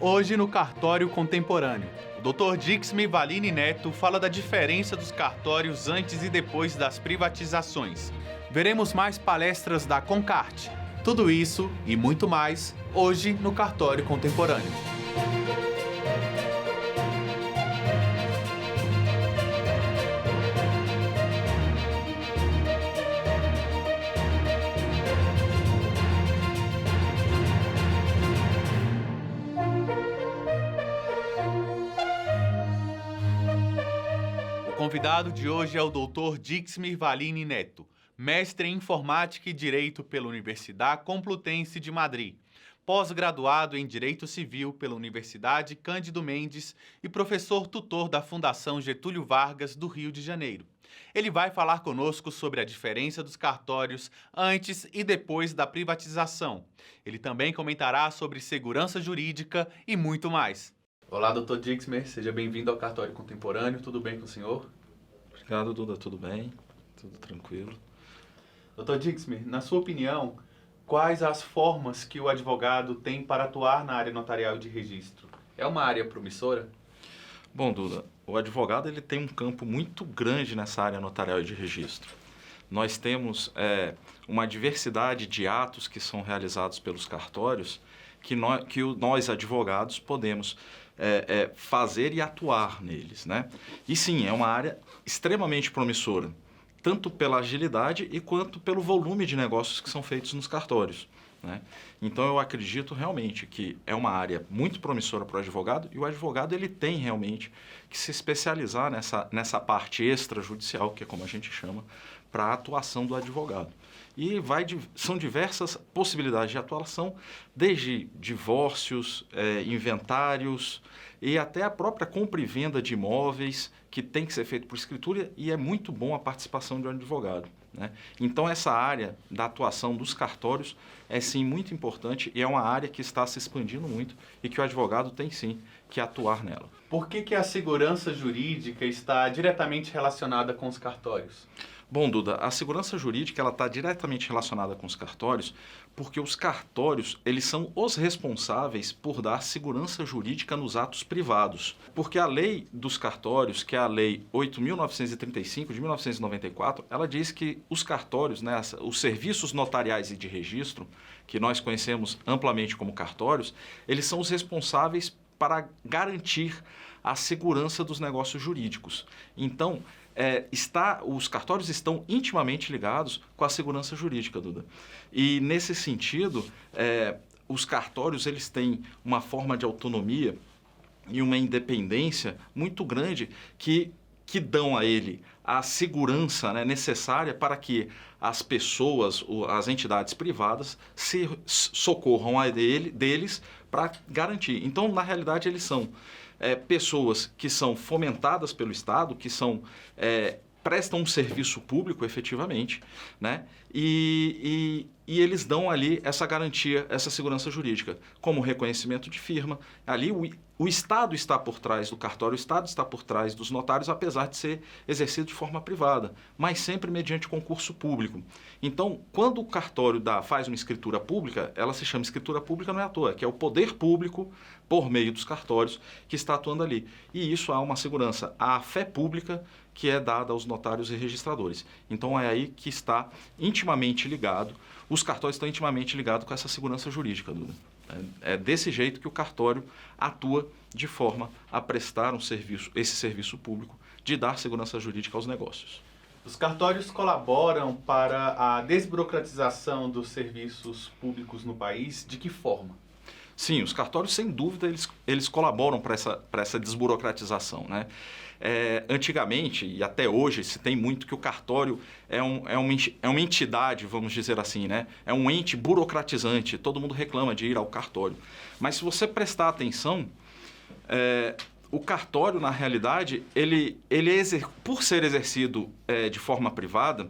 Hoje no Cartório Contemporâneo, o Dr. Dixme Valine Neto fala da diferença dos cartórios antes e depois das privatizações. Veremos mais palestras da Concarte. Tudo isso e muito mais hoje no Cartório Contemporâneo. O convidado de hoje é o Dr. Dixme Valine Neto, mestre em Informática e Direito pela Universidade Complutense de Madrid, pós-graduado em Direito Civil pela Universidade Cândido Mendes e professor tutor da Fundação Getúlio Vargas do Rio de Janeiro. Ele vai falar conosco sobre a diferença dos cartórios antes e depois da privatização. Ele também comentará sobre segurança jurídica e muito mais. Olá, Dr. Dixme, seja bem-vindo ao Cartório Contemporâneo. Tudo bem com o senhor? Obrigado, Duda. Tudo bem? Tudo tranquilo. Dr. Dixme, na sua opinião, quais as formas que o advogado tem para atuar na área notarial e de registro? É uma área promissora? Bom, Duda, o advogado ele tem um campo muito grande nessa área notarial e de registro. Nós temos uma diversidade de atos que são realizados pelos cartórios que nós advogados podemos fazer e atuar neles, né? E sim, é uma área extremamente promissora, tanto pela agilidade e quanto pelo volume de negócios que são feitos nos cartórios, né? Então eu acredito realmente que é uma área muito promissora para o advogado e o advogado ele tem realmente que se especializar nessa parte extrajudicial, que é como a gente chama, para a atuação do advogado. E são diversas possibilidades de atuação, desde divórcios, inventários e até a própria compra e venda de imóveis, que tem que ser feito por escritura, e é muito bom a participação de um advogado, né? Então essa área da atuação dos cartórios é sim muito importante e é uma área que está se expandindo muito e que o advogado tem sim que atuar nela. Por que a segurança jurídica está diretamente relacionada com os cartórios? Bom, Duda, a segurança jurídica ela está diretamente relacionada com os cartórios porque os cartórios eles são os responsáveis por dar segurança jurídica nos atos privados. Porque a lei dos cartórios, que é a lei 8.935 de 1994, ela diz que os cartórios, né, os serviços notariais e de registro, que nós conhecemos amplamente como cartórios, eles são os responsáveis para garantir a segurança dos negócios jurídicos. Então, os cartórios estão intimamente ligados com a segurança jurídica, Duda. E, nesse sentido, os cartórios eles têm uma forma de autonomia e uma independência muito grande que dão a ele a segurança, né, necessária para que as pessoas, as entidades privadas, se socorram deles para garantir. Então, na realidade, eles são pessoas que são fomentadas pelo Estado, que prestam um serviço público efetivamente, né? E eles dão ali essa garantia, essa segurança jurídica, como reconhecimento de firma. Ali o Estado está por trás do cartório, o Estado está por trás dos notários, apesar de ser exercido de forma privada, mas sempre mediante concurso público. Então, quando o cartório faz uma escritura pública, ela se chama escritura pública não é à toa, que é o poder público, por meio dos cartórios, que está atuando ali. E isso há uma segurança, a fé pública que é dada aos notários e registradores. Então, é aí que está intimamente ligado, os cartórios estão intimamente ligados com essa segurança jurídica, Duda. É desse jeito que o cartório atua de forma a prestar esse serviço público de dar segurança jurídica aos negócios. Os cartórios colaboram para a desburocratização dos serviços públicos no país? De que forma? Sim, os cartórios, sem dúvida, eles colaboram para essa desburocratização, né? Antigamente, e até hoje, se tem muito que o cartório é uma entidade, vamos dizer assim, né? É um ente burocratizante, todo mundo reclama de ir ao cartório. Mas se você prestar atenção, o cartório, na realidade, por ser exercido de forma privada,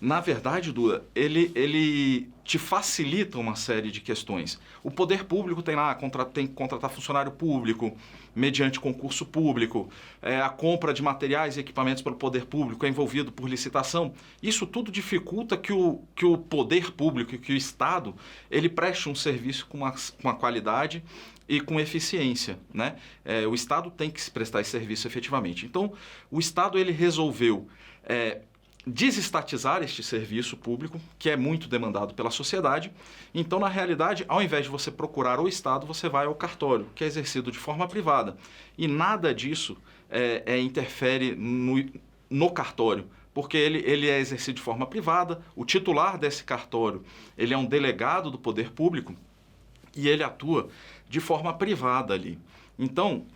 Na verdade, Duda, ele te facilita uma série de questões. O poder público tem lá, tem que contratar funcionário público, mediante concurso público, a compra de materiais e equipamentos pelo poder público é envolvido por licitação. Isso tudo dificulta que o poder público, que o Estado, ele preste um serviço com uma qualidade e com eficiência, né? O Estado tem que prestar esse serviço efetivamente. Então, o Estado ele resolveu desestatizar este serviço público, que é muito demandado pela sociedade. Então, na realidade, ao invés de você procurar o Estado, você vai ao cartório, que é exercido de forma privada. E nada disso interfere no cartório, porque ele é exercido de forma privada. O titular desse cartório, ele é um delegado do poder público e ele atua de forma privada ali. Então,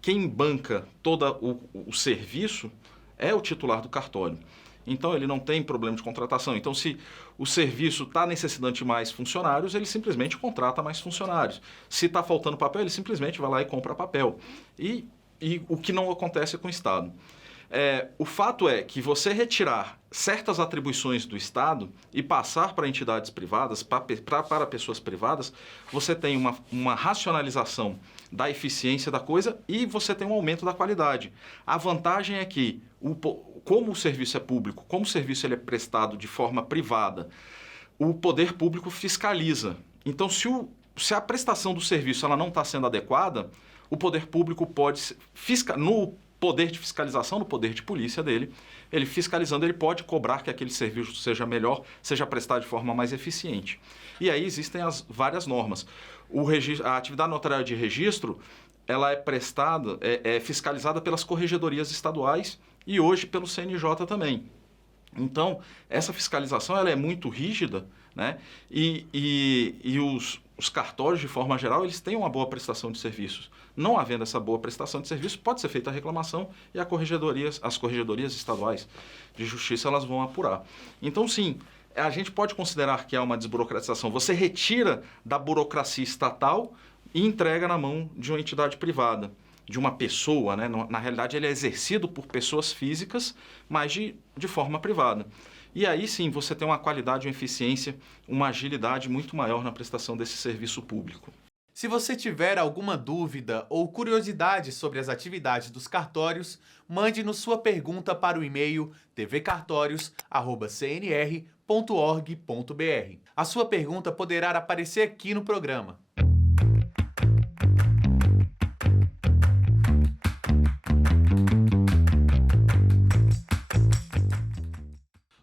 quem banca todo o serviço é o titular do cartório. Então, ele não tem problema de contratação. Então, se o serviço está necessitando de mais funcionários, ele simplesmente contrata mais funcionários. Se está faltando papel, ele simplesmente vai lá e compra papel. E o que não acontece com o Estado. O fato é que você retirar certas atribuições do Estado e passar para entidades privadas, para pessoas privadas, você tem uma racionalização da eficiência da coisa e você tem um aumento da qualidade. A vantagem é que, como o serviço é público, como o serviço ele é prestado de forma privada, o poder público fiscaliza. Então, se a prestação do serviço ela não está sendo adequada, o poder público pode, no poder de fiscalização, no poder de polícia dele, ele fiscalizando, ele pode cobrar que aquele serviço seja melhor, seja prestado de forma mais eficiente. E aí existem as várias normas. A atividade notarial de registro, ela é prestada, é fiscalizada pelas corregedorias estaduais e hoje pelo CNJ também. Então, essa fiscalização ela é muito rígida, né? E os cartórios, de forma geral, eles têm uma boa prestação de serviços. Não havendo essa boa prestação de serviço, pode ser feita a reclamação e as corregedorias estaduais de justiça elas vão apurar. Então, sim, a gente pode considerar que é uma desburocratização. Você retira da burocracia estatal e entrega na mão de uma entidade privada, de uma pessoa, né? Na realidade, ele é exercido por pessoas físicas, mas de forma privada. E aí sim você tem uma qualidade, uma eficiência, uma agilidade muito maior na prestação desse serviço público. Se você tiver alguma dúvida ou curiosidade sobre as atividades dos cartórios, mande-nos sua pergunta para o e-mail tvcartorios@cnr.org.br. A sua pergunta poderá aparecer aqui no programa.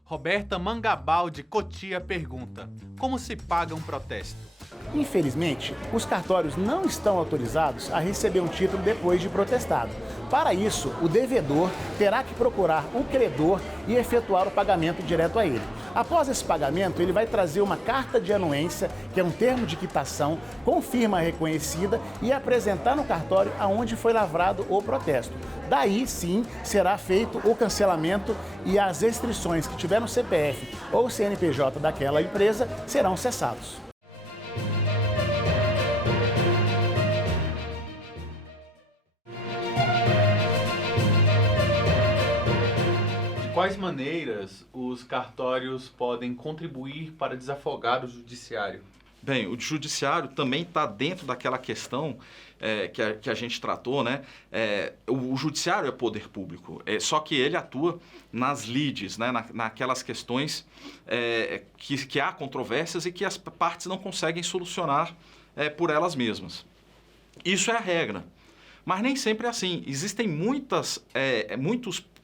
Roberta Mangabal, de Cotia, pergunta: como se paga um protesto? Infelizmente, os cartórios não estão autorizados a receber um título depois de protestado. Para isso, o devedor terá que procurar o credor e efetuar o pagamento direto a ele. Após esse pagamento, ele vai trazer uma carta de anuência, que é um termo de quitação, com firma reconhecida e apresentar no cartório aonde foi lavrado o protesto. Daí, sim, será feito o cancelamento e as restrições que tiver no CPF ou CNPJ daquela empresa serão cessados. De quais maneiras os cartórios podem contribuir para desafogar o judiciário? Bem, o judiciário também está dentro daquela questão que a gente tratou, né? O judiciário é poder público, só que ele atua nas lides, né? Naquelas questões que há controvérsias e que as partes não conseguem solucionar por elas mesmas. Isso é a regra, mas nem sempre é assim. Existem muitos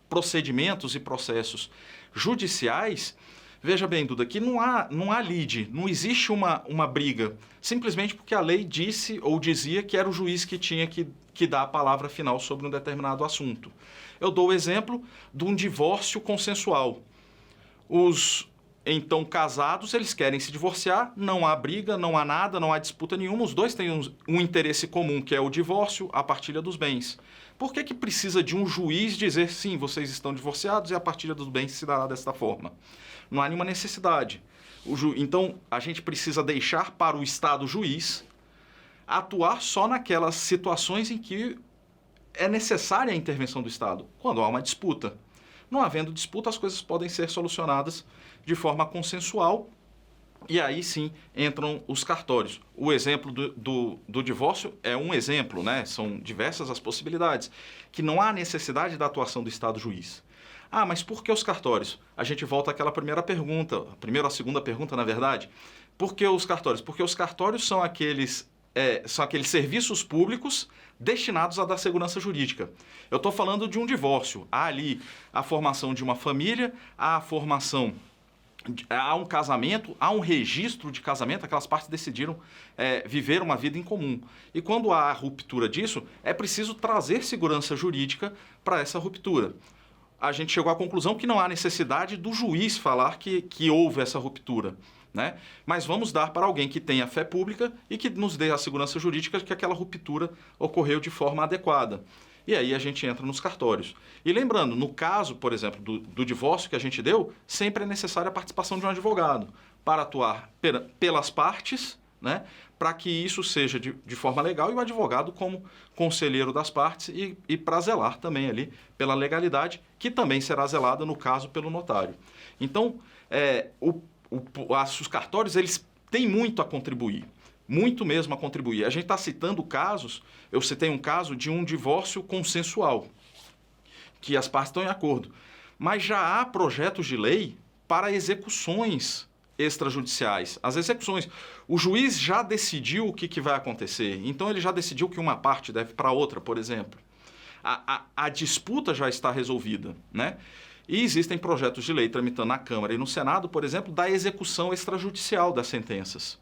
procedimentos e processos judiciais. Veja bem, Duda, que não há lide, não existe uma briga, simplesmente porque a lei disse ou dizia que era o juiz que tinha que dar a palavra final sobre um determinado assunto. Eu dou o exemplo de um divórcio consensual. Os então casados, eles querem se divorciar, não há briga, não há nada, não há disputa nenhuma, os dois têm um interesse comum, que é o divórcio, a partilha dos bens. Por que precisa de um juiz dizer, sim, vocês estão divorciados e a partilha dos bens se dará desta forma? Não há nenhuma necessidade. Então, a gente precisa deixar para o Estado juiz atuar só naquelas situações em que é necessária a intervenção do Estado, quando há uma disputa. Não havendo disputa, as coisas podem ser solucionadas de forma consensual. E aí sim entram os cartórios. O exemplo do divórcio é um exemplo, né? São diversas as possibilidades, que não há necessidade da atuação do Estado juiz. Ah, mas por que os cartórios? A gente volta àquela primeira pergunta, a segunda pergunta, na verdade. Por que os cartórios? Porque os cartórios são aqueles serviços públicos destinados a dar segurança jurídica. Eu estou falando de um divórcio. Há ali a formação de uma família, há um casamento, há um registro de casamento, aquelas partes decidiram viver uma vida em comum. E quando há a ruptura disso, é preciso trazer segurança jurídica para essa ruptura. A gente chegou à conclusão que não há necessidade do juiz falar que houve essa ruptura, né? Mas vamos dar para alguém que tenha fé pública e que nos dê a segurança jurídica de que aquela ruptura ocorreu de forma adequada. E aí a gente entra nos cartórios. E lembrando, no caso, por exemplo, do divórcio que a gente deu, sempre é necessária a participação de um advogado para atuar pelas partes, né, para que isso seja de forma legal, e o advogado como conselheiro das partes e para zelar também ali pela legalidade, que também será zelada, no caso, pelo notário. Então, os cartórios, eles têm muito a contribuir. Muito mesmo a contribuir. A gente está citando casos, eu citei um caso de um divórcio consensual, que as partes estão em acordo. Mas já há projetos de lei para execuções extrajudiciais. As execuções, o juiz já decidiu o que vai acontecer, então ele já decidiu que uma parte deve para outra, por exemplo. A disputa já está resolvida, né? E existem projetos de lei tramitando na Câmara e no Senado, por exemplo, da execução extrajudicial das sentenças.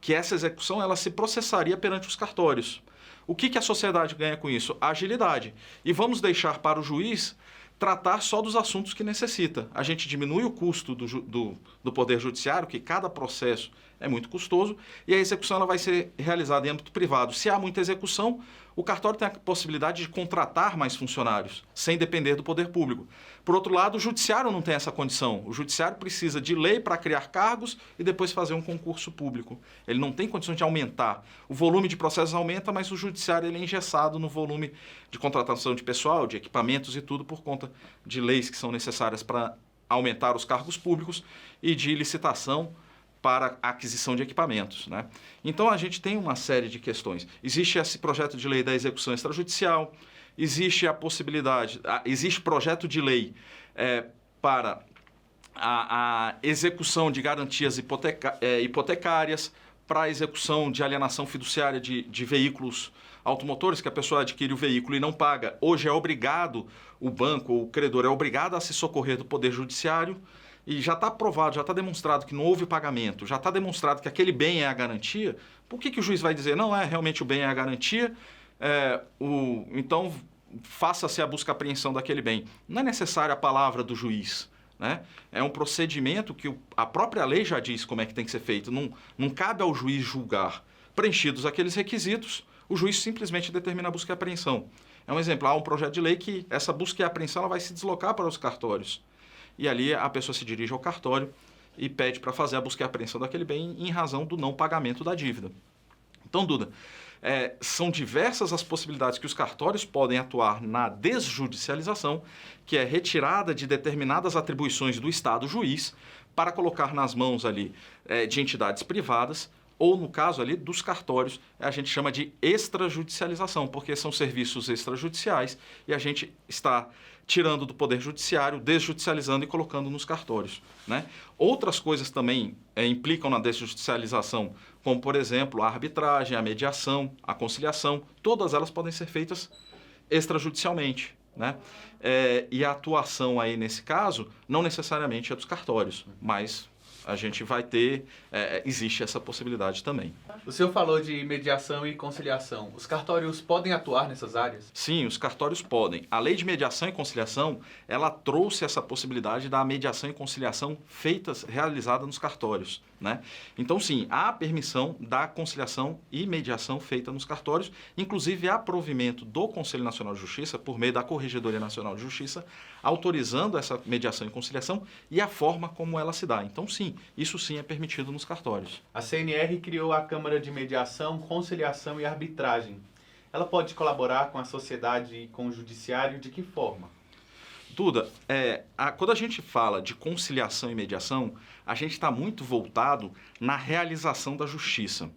Que essa execução ela se processaria perante os cartórios. O que a sociedade ganha com isso? Agilidade. E vamos deixar para o juiz tratar só dos assuntos que necessita. A gente diminui o custo do Poder Judiciário, que cada processo é muito custoso, e a execução ela vai ser realizada em âmbito privado. Se há muita execução, o cartório tem a possibilidade de contratar mais funcionários, sem depender do poder público. Por outro lado, o judiciário não tem essa condição. O judiciário precisa de lei para criar cargos e depois fazer um concurso público. Ele não tem condições de aumentar. O volume de processos aumenta, mas o judiciário ele é engessado no volume de contratação de pessoal, de equipamentos e tudo por conta de leis que são necessárias para aumentar os cargos públicos e de licitação para a aquisição de equipamentos, né? Então, a gente tem uma série de questões. Existe esse projeto de lei da execução extrajudicial, existe a possibilidade, existe projeto de lei para a execução de garantias hipotecárias, para a execução de alienação fiduciária de veículos automotores, que a pessoa adquire o veículo e não paga. Hoje é obrigado, o banco ou o credor é obrigado a se socorrer do Poder Judiciário, e já está provado, já está demonstrado que não houve pagamento, já está demonstrado que aquele bem é a garantia, por que o juiz vai dizer, não, realmente o bem é a garantia, então faça-se a busca e apreensão daquele bem? Não é necessária a palavra do juiz, né? É um procedimento que a própria lei já diz como é que tem que ser feito, não cabe ao juiz julgar. Preenchidos aqueles requisitos, o juiz simplesmente determina a busca e apreensão. É um exemplo, há um projeto de lei que essa busca e apreensão ela vai se deslocar para os cartórios. E ali a pessoa se dirige ao cartório e pede para fazer a busca e apreensão daquele bem em razão do não pagamento da dívida. Então, Duda, são diversas as possibilidades que os cartórios podem atuar na desjudicialização, que é retirada de determinadas atribuições do Estado juiz para colocar nas mãos ali de entidades privadas, ou no caso ali dos cartórios, a gente chama de extrajudicialização, porque são serviços extrajudiciais e a gente está tirando do Poder Judiciário, desjudicializando e colocando nos cartórios, né? Outras coisas também implicam na desjudicialização, como, por exemplo, a arbitragem, a mediação, a conciliação, todas elas podem ser feitas extrajudicialmente, né? E a atuação aí, nesse caso, não necessariamente é dos cartórios, mas a gente vai ter, existe essa possibilidade também. O senhor falou de mediação e conciliação. Os cartórios podem atuar nessas áreas? Sim, os cartórios podem. A lei de mediação e conciliação, ela trouxe essa possibilidade da mediação e conciliação realizada nos cartórios, né? Então, sim, há permissão da conciliação e mediação feita nos cartórios, inclusive há provimento do Conselho Nacional de Justiça, por meio da Corregedoria Nacional de Justiça, autorizando essa mediação e conciliação e a forma como ela se dá. Então, sim, isso sim é permitido nos cartórios. A CNR criou a Câmara de Mediação, Conciliação e Arbitragem. Ela pode colaborar com a sociedade e com o judiciário de que forma? Duda, quando a gente fala de conciliação e mediação, a gente está muito voltado na realização da justiça.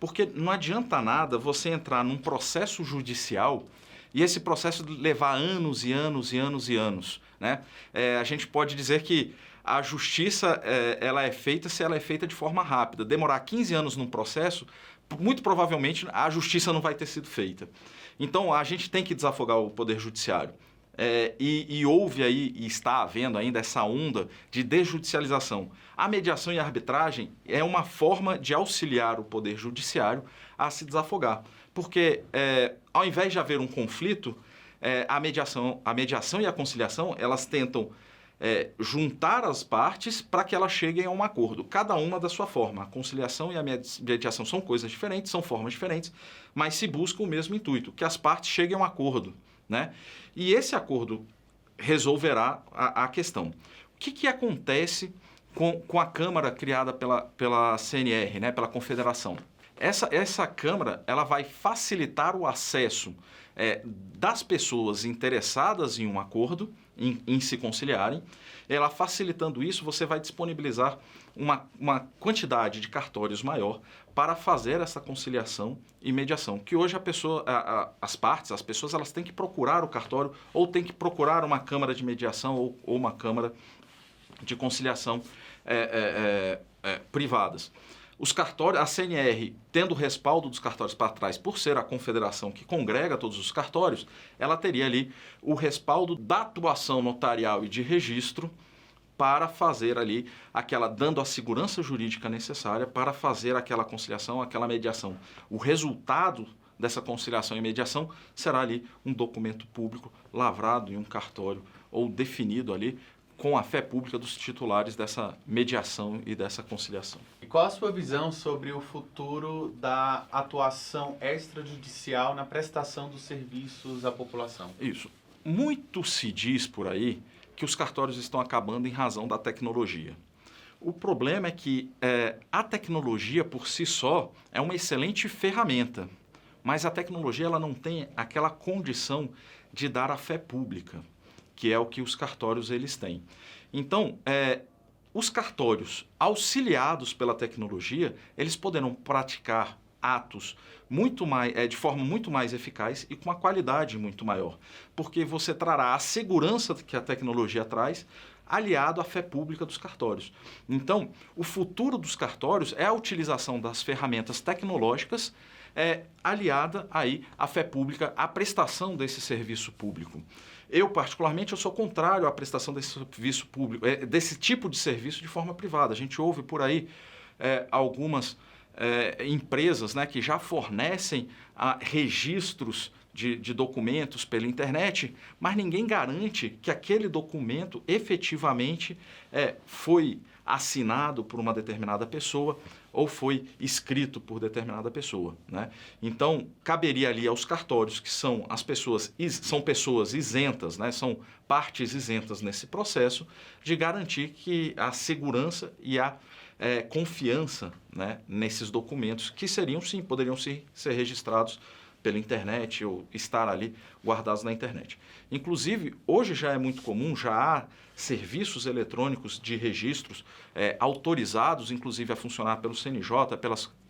Porque não adianta nada você entrar num processo judicial e esse processo levar anos e anos e anos e anos, né? A gente pode dizer que a justiça ela é feita se ela é feita de forma rápida. Demorar 15 anos num processo, muito provavelmente a justiça não vai ter sido feita. Então, a gente tem que desafogar o Poder Judiciário. E houve aí, e está havendo ainda, essa onda de desjudicialização. A mediação e a arbitragem é uma forma de auxiliar o Poder Judiciário a se desafogar. Porque, ao invés de haver um conflito, a mediação e a conciliação, elas tentam juntar as partes para que elas cheguem a um acordo, cada uma da sua forma. A conciliação e a mediação são coisas diferentes, são formas diferentes, mas se busca o mesmo intuito, que as partes cheguem a um acordo, né? E esse acordo resolverá a questão. O que acontece com a Câmara criada pela CNR, né, pela Confederação? Essa Câmara ela vai facilitar o acesso das pessoas interessadas em um acordo, em se conciliarem. Ela facilitando isso, você vai disponibilizar uma quantidade de cartórios maior para fazer essa conciliação e mediação. Que hoje as pessoas elas têm que procurar o cartório ou têm que procurar uma câmara de mediação ou uma câmara de conciliação privadas. Os cartórios, a CNR, tendo o respaldo dos cartórios para trás, por ser a confederação que congrega todos os cartórios, ela teria ali o respaldo da atuação notarial e de registro para fazer ali dando a segurança jurídica necessária para fazer aquela conciliação, aquela mediação. O resultado dessa conciliação e mediação será ali um documento público lavrado em um cartório ou definido ali com a fé pública dos titulares dessa mediação e dessa conciliação. E qual a sua visão sobre o futuro da atuação extrajudicial na prestação dos serviços à população? Isso. Muito se diz por aí que os cartórios estão acabando em razão da tecnologia. O problema é que a tecnologia por si só é uma excelente ferramenta, mas a tecnologia ela não tem aquela condição de dar a fé pública, que é o que os cartórios eles têm. Então, os cartórios, auxiliados pela tecnologia, eles poderão praticar atos de forma muito mais eficaz e com uma qualidade muito maior, porque você trará a segurança que a tecnologia traz, aliado à fé pública dos cartórios. Então, o futuro dos cartórios é a utilização das ferramentas tecnológicas aliada aí à fé pública, à prestação desse serviço público. Eu, particularmente, sou contrário à prestação desse serviço público, desse tipo de serviço de forma privada. A gente ouve por aí algumas empresas, né, que já fornecem registros de documentos pela internet, mas ninguém garante que aquele documento efetivamente foi assinado por uma determinada pessoa ou foi escrito por determinada pessoa, né? Então, caberia ali aos cartórios, que são pessoas isentas, né? São partes isentas nesse processo, de garantir que a segurança e a confiança, né, nesses documentos, que poderiam ser registrados pela internet ou estar ali guardados na internet. Inclusive, hoje já é muito comum, já há serviços eletrônicos de registros autorizados, inclusive a funcionar pelo CNJ,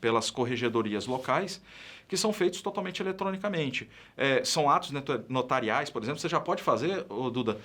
pelas corregedorias locais, que são feitos totalmente eletronicamente. São atos notariais, por exemplo, você já pode fazer, Duda,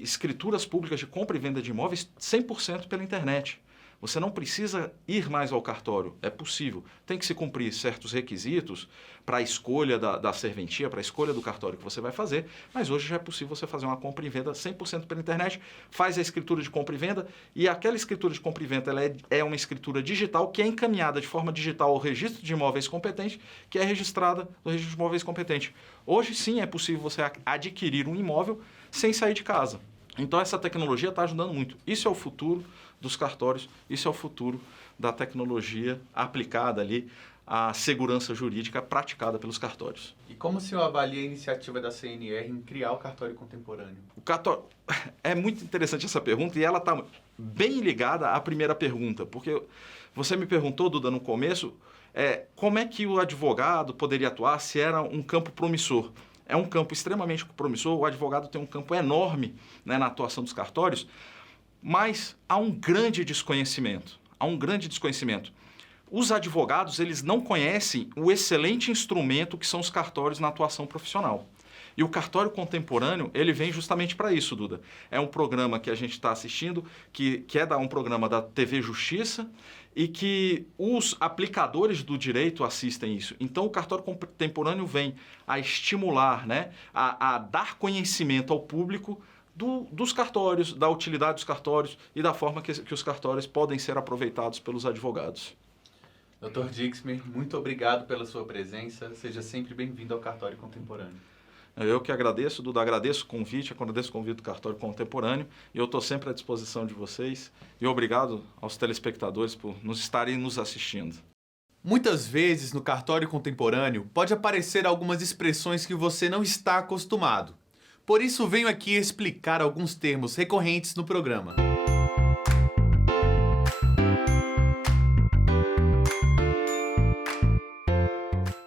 escrituras públicas de compra e venda de imóveis 100% pela internet. Você não precisa ir mais ao cartório, é possível. Tem que se cumprir certos requisitos para a escolha da serventia, para a escolha do cartório que você vai fazer, mas hoje já é possível você fazer uma compra e venda 100% pela internet, faz a escritura de compra e venda, e aquela escritura de compra e venda ela é uma escritura digital que é encaminhada de forma digital ao registro de imóveis competente, que é registrada no registro de imóveis competente. Hoje sim é possível você adquirir um imóvel sem sair de casa. Então essa tecnologia está ajudando muito. Isso é o futuro dos cartórios, isso é o futuro da tecnologia aplicada ali à segurança jurídica praticada pelos cartórios. E como o senhor avalia a iniciativa da CNR em criar o cartório contemporâneo? O cartório... É muito interessante essa pergunta e ela está bem ligada à primeira pergunta, porque você me perguntou, Duda, no começo, como é que o advogado poderia atuar se era um campo promissor. é um campo extremamente promissor, o advogado tem um campo enorme, né, na atuação dos cartórios, mas há um grande desconhecimento. Os advogados, eles não conhecem o excelente instrumento que são os cartórios na atuação profissional. E o cartório contemporâneo, ele vem justamente para isso, Duda. É um programa que a gente está assistindo, que é um programa da TV Justiça, e que os aplicadores do direito assistem isso. Então, o cartório contemporâneo vem a estimular, né, a dar conhecimento ao público dos cartórios, da utilidade dos cartórios e da forma que os cartórios podem ser aproveitados pelos advogados. Dr. Dixmer, muito obrigado pela sua presença. Seja sempre bem-vindo ao Cartório Contemporâneo. Eu que agradeço, Duda, agradeço o convite do Cartório Contemporâneo e eu estou sempre à disposição de vocês e obrigado aos telespectadores por nos estarem nos assistindo. Muitas vezes no Cartório Contemporâneo pode aparecer algumas expressões que você não está acostumado. Por isso venho aqui explicar alguns termos recorrentes no programa.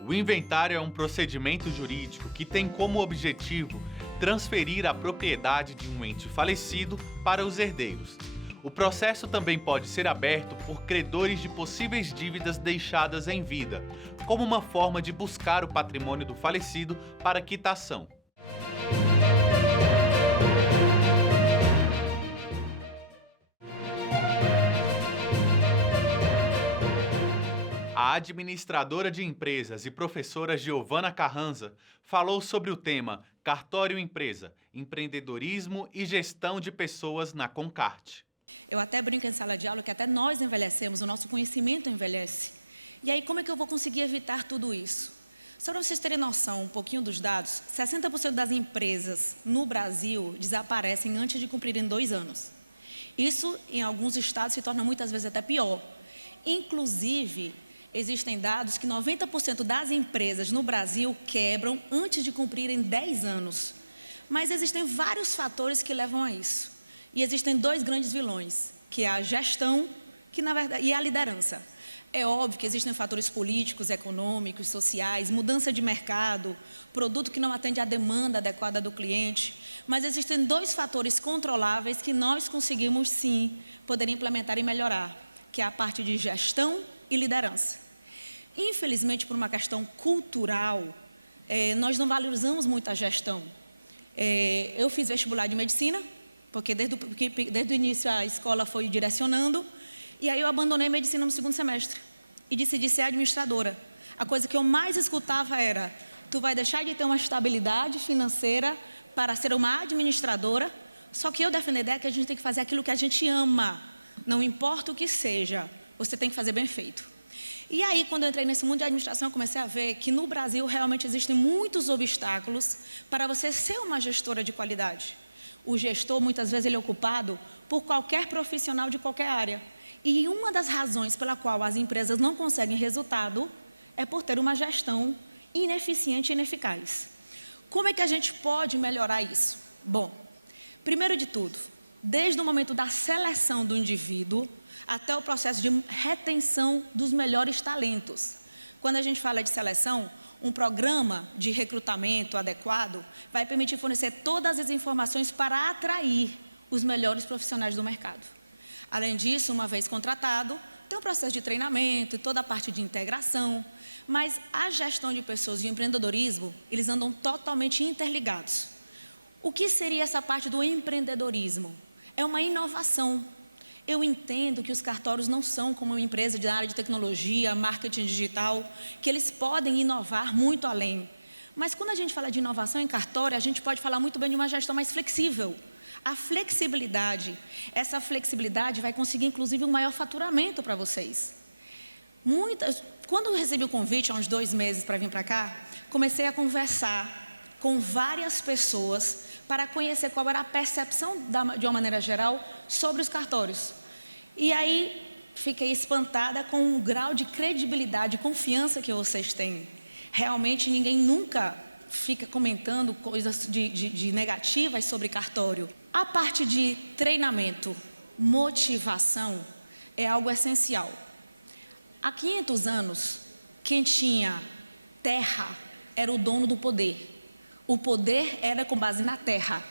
O inventário é um procedimento jurídico que tem como objetivo transferir a propriedade de um ente falecido para os herdeiros. O processo também pode ser aberto por credores de possíveis dívidas deixadas em vida, como uma forma de buscar o patrimônio do falecido para quitação. A administradora de empresas e professora Giovana Carranza falou sobre o tema Cartório Empresa, Empreendedorismo e Gestão de Pessoas na Concarte. Eu até brinco em sala de aula que até nós envelhecemos, o nosso conhecimento envelhece. E aí como é que eu vou conseguir evitar tudo isso? Só para vocês terem noção, um pouquinho dos dados, 60% das empresas no Brasil desaparecem antes de cumprirem 2 anos. Isso, em alguns estados, se torna muitas vezes até pior. Inclusive, existem dados que 90% das empresas no Brasil quebram antes de cumprirem 10 anos. Mas existem vários fatores que levam a isso. E existem 2 grandes vilões, que é a gestão e a liderança. É óbvio que existem fatores políticos, econômicos, sociais, mudança de mercado, produto que não atende à demanda adequada do cliente. Mas existem 2 fatores controláveis que nós conseguimos, sim, poder implementar e melhorar, que é a parte de gestão e liderança. Infelizmente, por uma questão cultural, nós não valorizamos muito a gestão. Eu fiz vestibular de medicina, porque desde o início a escola foi direcionando, e aí eu abandonei medicina no 2º semestre e decidi ser administradora. A coisa que eu mais escutava era: tu vai deixar de ter uma estabilidade financeira para ser uma administradora. Só que eu defendo a ideia que a gente tem que fazer aquilo que a gente ama, não importa o que seja, você tem que fazer bem feito. E aí, quando eu entrei nesse mundo de administração, eu comecei a ver que no Brasil realmente existem muitos obstáculos para você ser uma gestora de qualidade. O gestor, muitas vezes, ele é ocupado por qualquer profissional de qualquer área. E uma das razões pela qual as empresas não conseguem resultado é por ter uma gestão ineficiente e ineficaz. Como é que a gente pode melhorar isso? Bom, primeiro de tudo, desde o momento da seleção do indivíduo até o processo de retenção dos melhores talentos. Quando a gente fala de seleção, um programa de recrutamento adequado vai permitir fornecer todas as informações para atrair os melhores profissionais do mercado. Além disso, uma vez contratado, tem um processo de treinamento e toda a parte de integração, mas a gestão de pessoas e o empreendedorismo, eles andam totalmente interligados. O que seria essa parte do empreendedorismo? É uma inovação. Eu entendo que os cartórios não são como uma empresa da área de tecnologia, marketing digital, que eles podem inovar muito além. Mas quando a gente fala de inovação em cartório, a gente pode falar muito bem de uma gestão mais flexível. A flexibilidade, essa flexibilidade vai conseguir inclusive um maior faturamento para vocês. Quando eu recebi o convite há uns 2 meses para vir para cá, comecei a conversar com várias pessoas para conhecer qual era a percepção, de uma maneira geral, sobre os cartórios. E aí, fiquei espantada com o grau de credibilidade e confiança que vocês têm. Realmente, ninguém nunca fica comentando coisas de negativas sobre cartório. A parte de treinamento, motivação, é algo essencial. Há 500 anos, quem tinha terra era o dono do poder. O poder era com base na terra.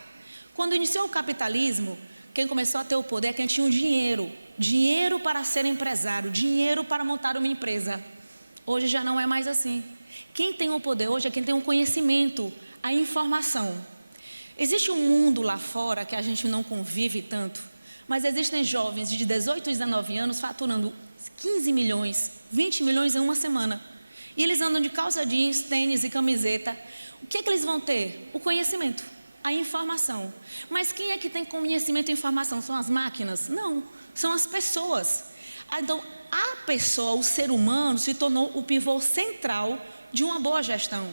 Quando iniciou o capitalismo, quem começou a ter o poder é quem tinha o dinheiro. Dinheiro para ser empresário, dinheiro para montar uma empresa. Hoje já não é mais assim. Quem tem o poder hoje é quem tem o conhecimento, a informação. Existe um mundo lá fora que a gente não convive tanto, mas existem jovens de 18 a 19 anos faturando 15 milhões, 20 milhões em uma semana. E eles andam de calça jeans, tênis e camiseta. O que é que eles vão ter? O conhecimento, a informação. Mas quem é que tem conhecimento e informação? São as máquinas? Não, são as pessoas. Então, a pessoa, o ser humano, se tornou o pivô central de uma boa gestão.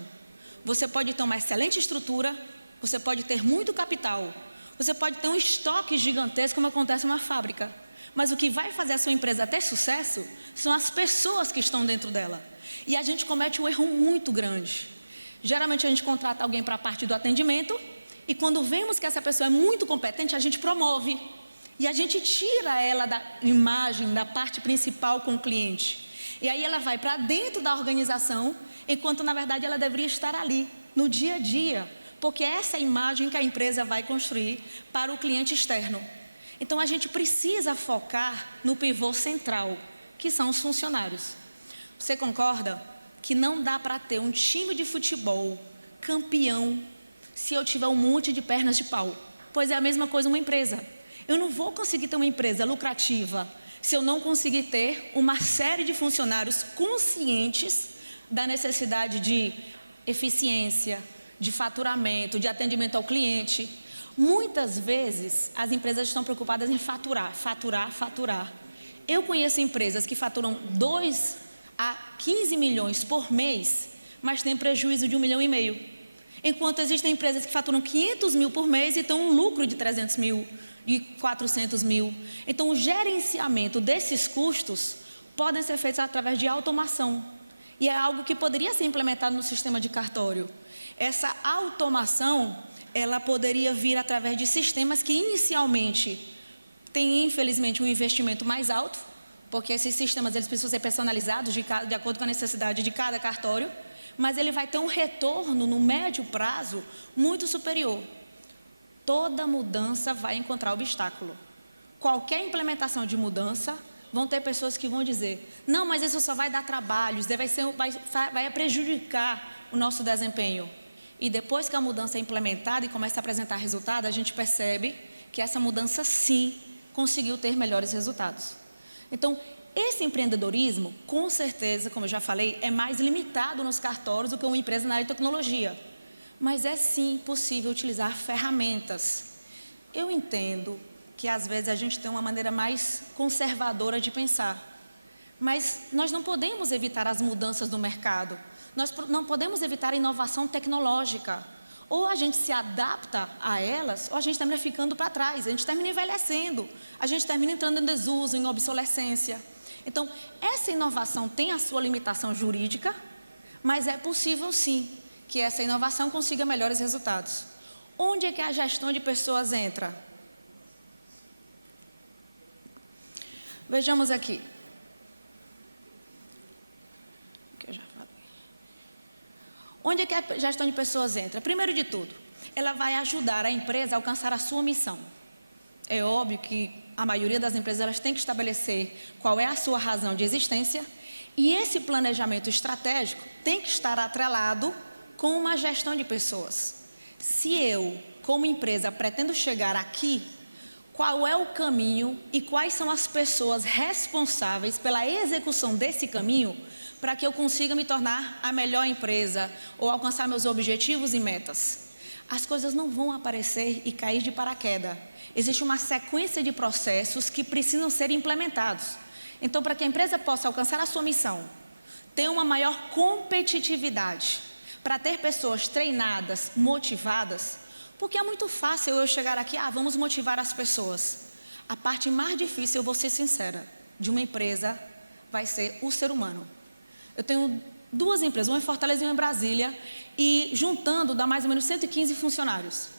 Você pode ter uma excelente estrutura, você pode ter muito capital, você pode ter um estoque gigantesco, como acontece numa fábrica. Mas o que vai fazer a sua empresa ter sucesso são as pessoas que estão dentro dela. E a gente comete um erro muito grande. Geralmente a gente contrata alguém para a parte do atendimento e quando vemos que essa pessoa é muito competente, a gente promove. E a gente tira ela da imagem, da parte principal com o cliente. E aí ela vai para dentro da organização, enquanto na verdade ela deveria estar ali, no dia a dia. Porque essa é a imagem que a empresa vai construir para o cliente externo. Então a gente precisa focar no pivô central, que são os funcionários. Você concorda que não dá para ter um time de futebol campeão se eu tiver um monte de pernas de pau? Pois é a mesma coisa uma empresa. Eu não vou conseguir ter uma empresa lucrativa se eu não conseguir ter uma série de funcionários conscientes da necessidade de eficiência, de faturamento, de atendimento ao cliente. Muitas vezes as empresas estão preocupadas em faturar. Eu conheço empresas que faturam 2 a 15 milhões por mês, mas têm prejuízo de 1,5 milhão. Enquanto existem empresas que faturam 500 mil por mês e têm um lucro de 300 mil, de 400 mil. Então, o gerenciamento desses custos podem ser feitos através de automação. E é algo que poderia ser implementado no sistema de cartório. Essa automação, ela poderia vir através de sistemas que inicialmente têm, infelizmente, um investimento mais alto, porque esses sistemas eles precisam ser personalizados de acordo com a necessidade de cada cartório, mas ele vai ter um retorno no médio prazo muito superior. Toda mudança vai encontrar obstáculo. Qualquer implementação de mudança, vão ter pessoas que vão dizer, não, mas isso só vai dar trabalho, isso vai prejudicar o nosso desempenho. E depois que a mudança é implementada e começa a apresentar resultado, a gente percebe que essa mudança sim conseguiu ter melhores resultados. Então, esse empreendedorismo, com certeza, como eu já falei, é mais limitado nos cartórios do que uma empresa na área de tecnologia. Mas é sim possível utilizar ferramentas. Eu entendo que às vezes a gente tem uma maneira mais conservadora de pensar, mas nós não podemos evitar as mudanças do mercado, nós não podemos evitar a inovação tecnológica. Ou a gente se adapta a elas, ou a gente termina ficando para trás, a gente termina envelhecendo, a gente termina entrando em desuso, em obsolescência. Então, essa inovação tem a sua limitação jurídica, mas é possível sim que essa inovação consiga melhores resultados. Onde é que a gestão de pessoas entra? Vejamos aqui. O que eu já falei. Onde é que a gestão de pessoas entra? Primeiro de tudo, ela vai ajudar a empresa a alcançar a sua missão. É óbvio que a maioria das empresas elas têm que estabelecer qual é a sua razão de existência e esse planejamento estratégico tem que estar atrelado com uma gestão de pessoas. Se eu, como empresa, pretendo chegar aqui, qual é o caminho e quais são as pessoas responsáveis pela execução desse caminho para que eu consiga me tornar a melhor empresa ou alcançar meus objetivos e metas? As coisas não vão aparecer e cair de paraquedas. Existe uma sequência de processos que precisam ser implementados. Então, para que a empresa possa alcançar a sua missão, ter uma maior competitividade, para ter pessoas treinadas, motivadas, porque é muito fácil eu chegar aqui, vamos motivar as pessoas. A parte mais difícil, eu vou ser sincera, de uma empresa vai ser o ser humano. Eu tenho 2 empresas, uma em Fortaleza e uma em Brasília, e juntando dá mais ou menos 115 funcionários.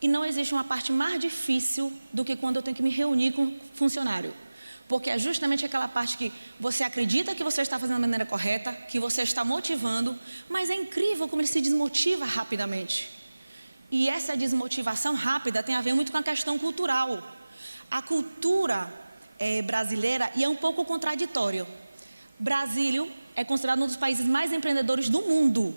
E não existe uma parte mais difícil do que quando eu tenho que me reunir com um funcionário. Porque é justamente aquela parte que você acredita que você está fazendo da maneira correta, que você está motivando, mas é incrível como ele se desmotiva rapidamente. E essa desmotivação rápida tem a ver muito com a questão cultural. A cultura brasileira, e é um pouco contraditório. Brasil é considerado um dos países mais empreendedores do mundo.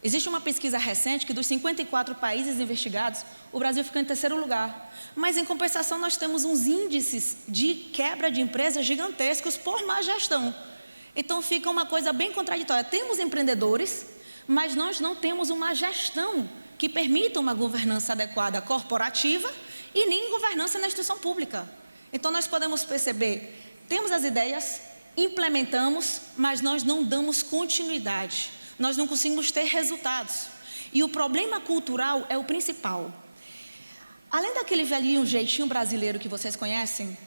Existe uma pesquisa recente que dos 54 países investigados, o Brasil ficou em terceiro lugar. Mas, em compensação, nós temos uns índices de quebra de empresas gigantescos por má gestão. Então, fica uma coisa bem contraditória. Temos empreendedores, mas nós não temos uma gestão que permita uma governança adequada corporativa e nem governança na instituição pública. Então, nós podemos perceber, temos as ideias, implementamos, mas nós não damos continuidade. Nós não conseguimos ter resultados. E o problema cultural é o principal. Além daquele velhinho jeitinho brasileiro que vocês conhecem,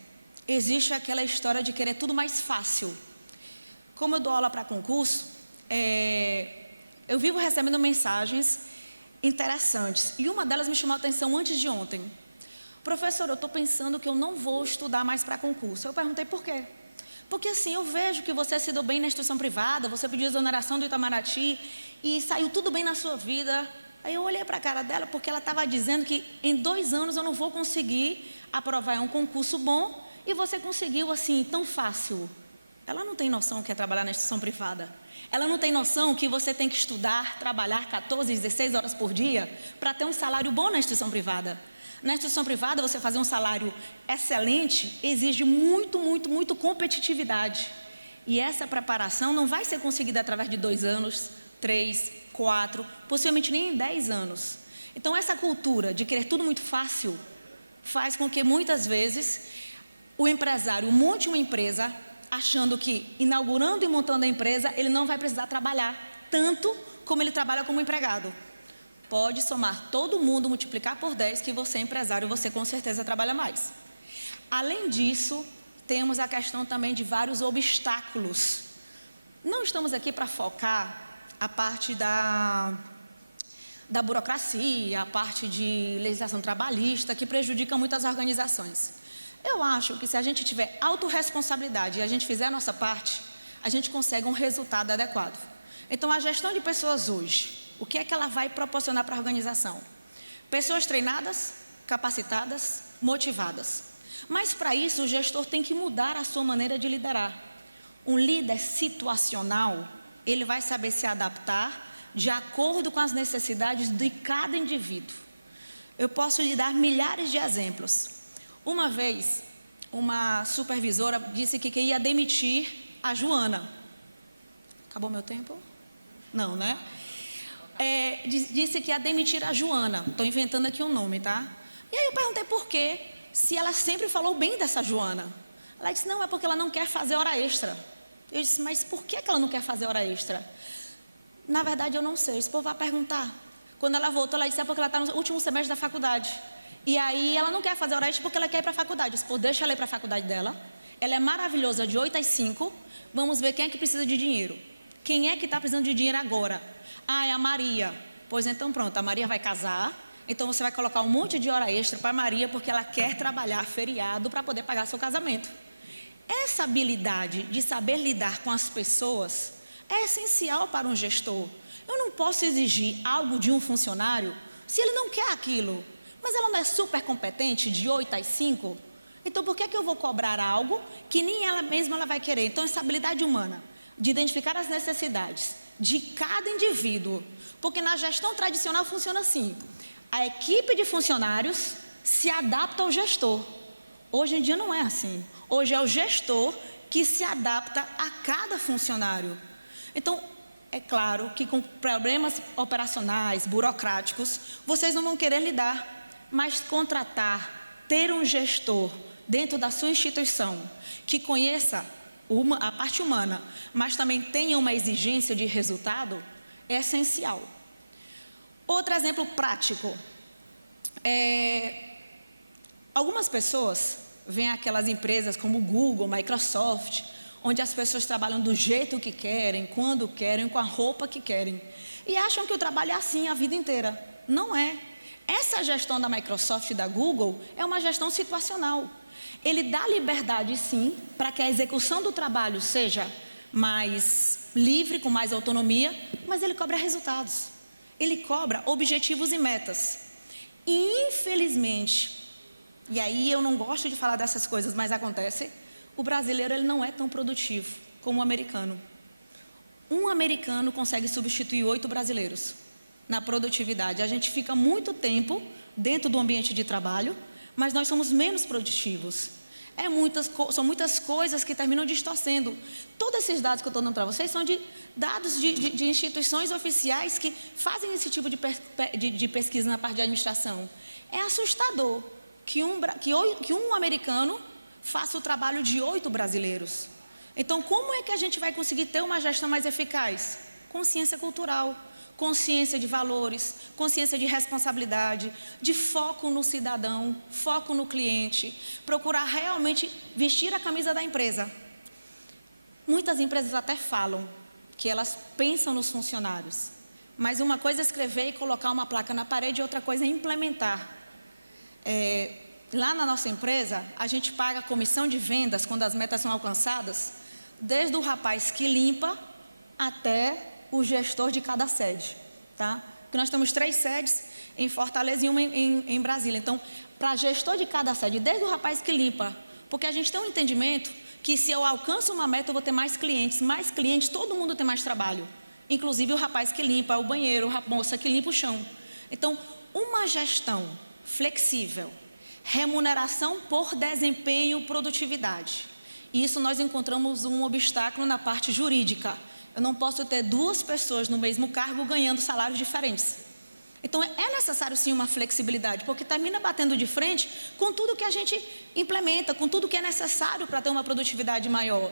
existe aquela história de querer tudo mais fácil. Como eu dou aula para concurso, eu vivo recebendo mensagens interessantes. E uma delas me chamou a atenção antes de ontem. Professor, eu estou pensando que eu não vou estudar mais para concurso. Eu perguntei por quê. Porque assim, eu vejo que você se deu bem na instituição privada, você pediu exoneração do Itamaraty e saiu tudo bem na sua vida. Aí eu olhei para a cara dela porque ela estava dizendo que em 2 anos eu não vou conseguir aprovar um concurso bom e você conseguiu assim, tão fácil. Ela não tem noção que é trabalhar na instituição privada. Ela não tem noção que você tem que estudar, trabalhar 14, 16 horas por dia para ter um salário bom na instituição privada. Na instituição privada, você fazer um salário excelente exige muito competitividade. E essa preparação não vai ser conseguida através de 2 anos, 3, 4, possivelmente nem em 10 anos. Então, essa cultura de querer tudo muito fácil faz com que, muitas vezes, o empresário monte uma empresa achando que, inaugurando e montando a empresa, ele não vai precisar trabalhar tanto como ele trabalha como empregado. Pode somar todo mundo, multiplicar por 10, que você é empresário, você com certeza trabalha mais. Além disso, temos a questão também de vários obstáculos. Não estamos aqui para focar a parte da burocracia, a parte de legislação trabalhista, que prejudica muito as organizações. Eu acho que se a gente tiver autorresponsabilidade e a gente fizer a nossa parte, a gente consegue um resultado adequado. Então, a gestão de pessoas hoje, o que é que ela vai proporcionar para a organização? Pessoas treinadas, capacitadas, motivadas. Mas, para isso, o gestor tem que mudar a sua maneira de liderar. Um líder situacional, ele vai saber se adaptar de acordo com as necessidades de cada indivíduo. Eu posso lhe dar milhares de exemplos. Uma vez, uma supervisora disse que ia demitir a Joana. Acabou meu tempo? Não, né? Disse que ia demitir a Joana. Estou inventando aqui um nome, tá? E aí eu perguntei por quê, se ela sempre falou bem dessa Joana. Ela disse, não, é porque ela não quer fazer hora extra. Eu disse, mas por que ela não quer fazer hora extra? Na verdade, eu não sei. Esse povo vai perguntar. Quando ela voltou, ela disse, é porque ela está no último semestre da faculdade. E aí, ela não quer fazer hora extra porque ela quer ir para a faculdade. Eu disse, pô, deixa ela ir para a faculdade dela. Ela é maravilhosa, de 8 às 5. Vamos ver quem é que precisa de dinheiro. Quem é que está precisando de dinheiro agora? Ah, é a Maria. Pois então, pronto, a Maria vai casar. Então, você vai colocar um monte de hora extra para a Maria porque ela quer trabalhar feriado para poder pagar seu casamento. Essa habilidade de saber lidar com as pessoas é essencial para um gestor. Eu não posso exigir algo de um funcionário se ele não quer aquilo. Mas ela não é super competente de 8 às 5? Então, por que eu vou cobrar algo que nem ela mesma ela vai querer? Então, essa habilidade humana de identificar as necessidades de cada indivíduo. Porque na gestão tradicional funciona assim. A equipe de funcionários se adapta ao gestor. Hoje em dia não é assim. Hoje é o gestor que se adapta a cada funcionário. Então, é claro que com problemas operacionais, burocráticos, vocês não vão querer lidar. Mas contratar, ter um gestor dentro da sua instituição que conheça a parte humana, mas também tenha uma exigência de resultado, é essencial. Outro exemplo prático. Algumas pessoas veem aquelas empresas como Google, Microsoft, onde as pessoas trabalham do jeito que querem, quando querem, com a roupa que querem. E acham que o trabalho é assim a vida inteira. Não é. Essa gestão da Microsoft e da Google é uma gestão situacional. Ele dá liberdade, sim, para que a execução do trabalho seja mais livre, com mais autonomia, mas ele cobra resultados. Ele cobra objetivos e metas. E, infelizmente, e aí eu não gosto de falar dessas coisas, mas acontece, o brasileiro ele não é tão produtivo como o americano. Um americano consegue substituir 8 brasileiros na produtividade. A gente fica muito tempo dentro do ambiente de trabalho, mas nós somos menos produtivos. São muitas coisas que terminam distorcendo. Todos esses dados que eu estou dando para vocês são de dados de instituições oficiais que fazem esse tipo de pesquisa na parte de administração. É assustador que um americano faça o trabalho de 8 brasileiros. Então, como é que a gente vai conseguir ter uma gestão mais eficaz? Consciência cultural, consciência de valores, consciência de responsabilidade, de foco no cidadão, foco no cliente, procurar realmente vestir a camisa da empresa. Muitas empresas até falam que elas pensam nos funcionários, mas uma coisa é escrever e colocar uma placa na parede e outra coisa é implementar. Lá na nossa empresa, a gente paga comissão de vendas quando as metas são alcançadas, desde o rapaz que limpa até o gestor de cada sede, tá? Porque nós temos 3 sedes em Fortaleza e uma em Brasília. Então, para gestor de cada sede, desde o rapaz que limpa, porque a gente tem um entendimento que se eu alcanço uma meta, eu vou ter mais clientes, todo mundo tem mais trabalho. Inclusive o rapaz que limpa o banheiro, a moça que limpa o chão. Então, uma gestão flexível, remuneração por desempenho, produtividade. Isso nós encontramos um obstáculo na parte jurídica. Eu não posso ter 2 pessoas no mesmo cargo ganhando salários diferentes. Então, é necessário sim uma flexibilidade, porque termina batendo de frente com tudo que a gente implementa, com tudo que é necessário para ter uma produtividade maior.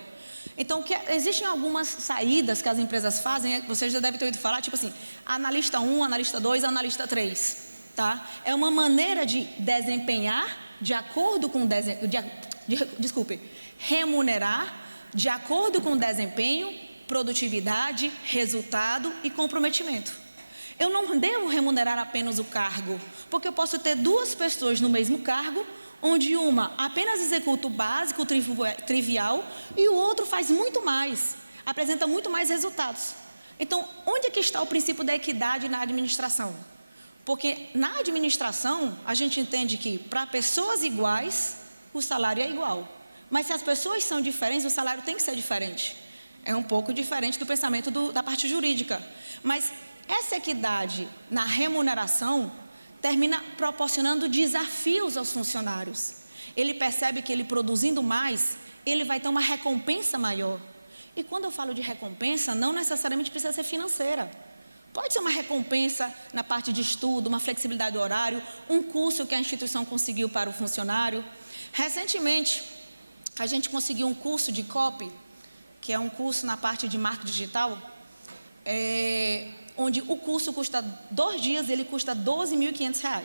Então, existem algumas saídas que as empresas fazem, vocês já devem ter ouvido falar, tipo assim, analista 1, analista 2, analista 3, tá? É uma maneira de desempenhar de acordo com remunerar de acordo com desempenho, produtividade, resultado e comprometimento. Eu não devo remunerar apenas o cargo, porque eu posso ter 2 pessoas no mesmo cargo, onde uma apenas executa o básico, o trivial, e o outro faz muito mais, apresenta muito mais resultados. Então, onde é que está o princípio da equidade na administração? Porque na administração, a gente entende que para pessoas iguais, o salário é igual. Mas se as pessoas são diferentes, o salário tem que ser diferente. É um pouco diferente do pensamento da parte jurídica. Mas essa equidade na remuneração termina proporcionando desafios aos funcionários. Ele percebe que ele produzindo mais, ele vai ter uma recompensa maior. E quando eu falo de recompensa, não necessariamente precisa ser financeira. Pode ser uma recompensa na parte de estudo, uma flexibilidade do horário, um curso que a instituição conseguiu para o funcionário. Recentemente, a gente conseguiu um curso de copy, que é um curso na parte de marketing digital, onde o curso custa 2 dias, ele custa R$ 12.500,